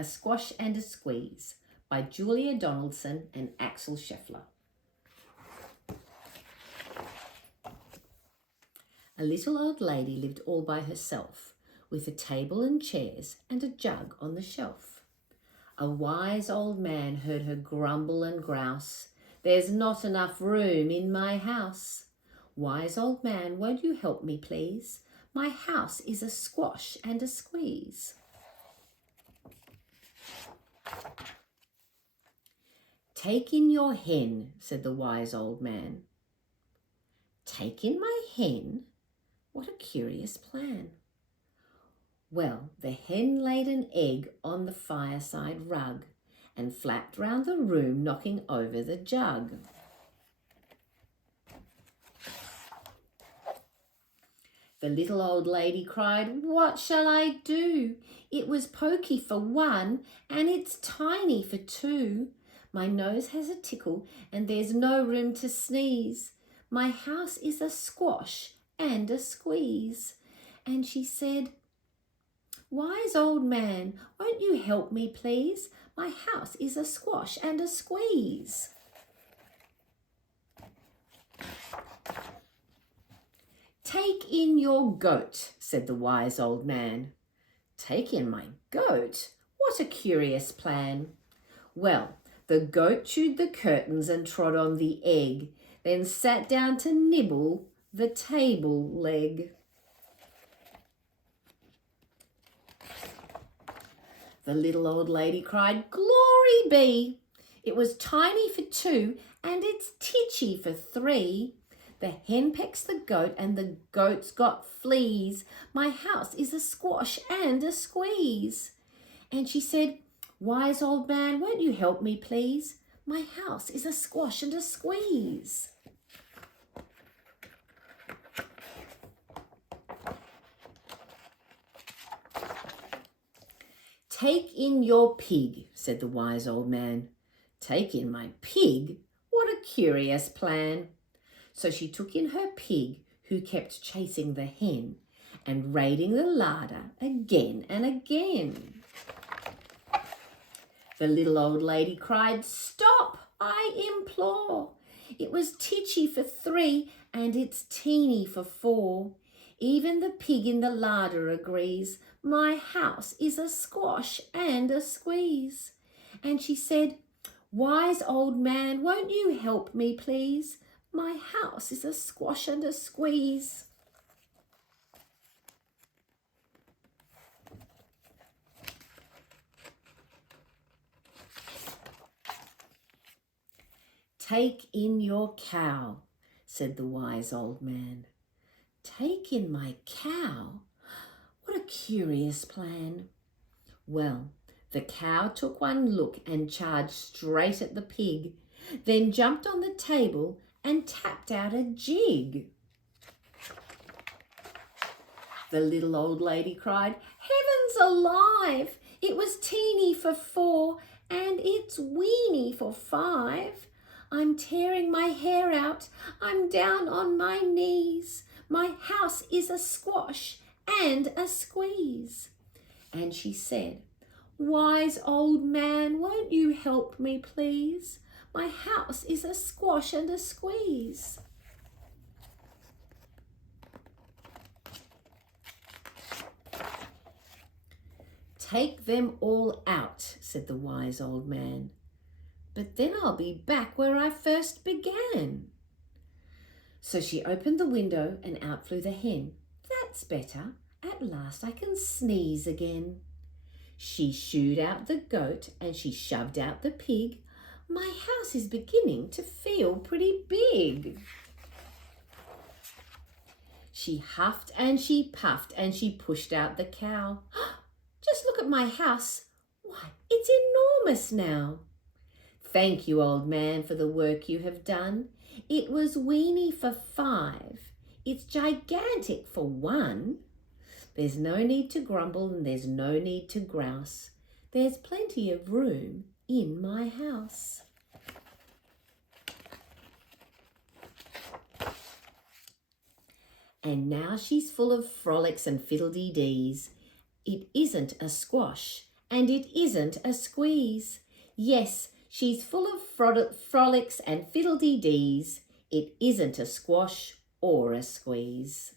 A Squash and a Squeeze by Julia Donaldson and Axel Scheffler. A little old lady lived all by herself, with a table and chairs and a jug on the shelf. A wise old man heard her grumble and grouse, "There's not enough room in my house. Wise old man, won't you help me, please? My house is a squash and a squeeze." "Take in your hen," said the wise old man. "Take in my hen? What a curious plan." Well, the hen laid an egg on the fireside rug and flapped round the room, knocking over the jug. The little old lady cried, "What shall I do? It was pokey for one, and it's tiny for two. My nose has a tickle, and there's no room to sneeze. My house is a squash and a squeeze." And she said, "Wise old man, won't you help me, please? My house is a squash and a squeeze." "Take in your goat," said the wise old man. "Take in my goat? What a curious plan." Well, the goat chewed the curtains and trod on the egg, then sat down to nibble the table leg. The little old lady cried, "Glory be! It was tiny for two, and it's titchy for three. The hen pecks the goat, and the goat's got fleas. My house is a squash and a squeeze." And she said, "Wise old man, won't you help me, please? My house is a squash and a squeeze." "Take in your pig," said the wise old man. "Take in my pig? What a curious plan." So she took in her pig, who kept chasing the hen and raiding the larder again and again. The little old lady cried, "Stop, I implore! It was titchy for three, and it's teeny for four. Even the pig in the larder agrees. My house is a squash and a squeeze." And she said, "Wise old man, won't you help me, please? My house is a squash and a squeeze." "Take in your cow," said the wise old man. "Take in my cow? What a curious plan." Well, the cow took one look and charged straight at the pig, then jumped on the table and tapped out a jig. The little old lady cried, "Heavens alive! It was teeny for four, and it's weeny for five. I'm tearing my hair out. I'm down on my knees. My house is a squash and a squeeze." And she said, "Wise old man, won't you help me, please? My house is a squash and a squeeze." "Take them all out," said the wise old man. "But then I'll be back where I first began." So she opened the window and out flew the hen. "That's better. At last I can sneeze again." She shooed out the goat and she shoved out the pig. My house is beginning to feel pretty big. She huffed and she puffed and she pushed out the cow. "Just look at my house. Why, it's enormous now." "Thank you, old man, for the work you have done. It was weeny for five. It's gigantic for one. There's no need to grumble and there's no need to grouse. There's plenty of room in my house." And now she's full of frolics and fiddle-dee-dees. It isn't a squash and it isn't a squeeze. Yes, she's full of frolics and fiddle-dee-dees. It isn't a squash or a squeeze.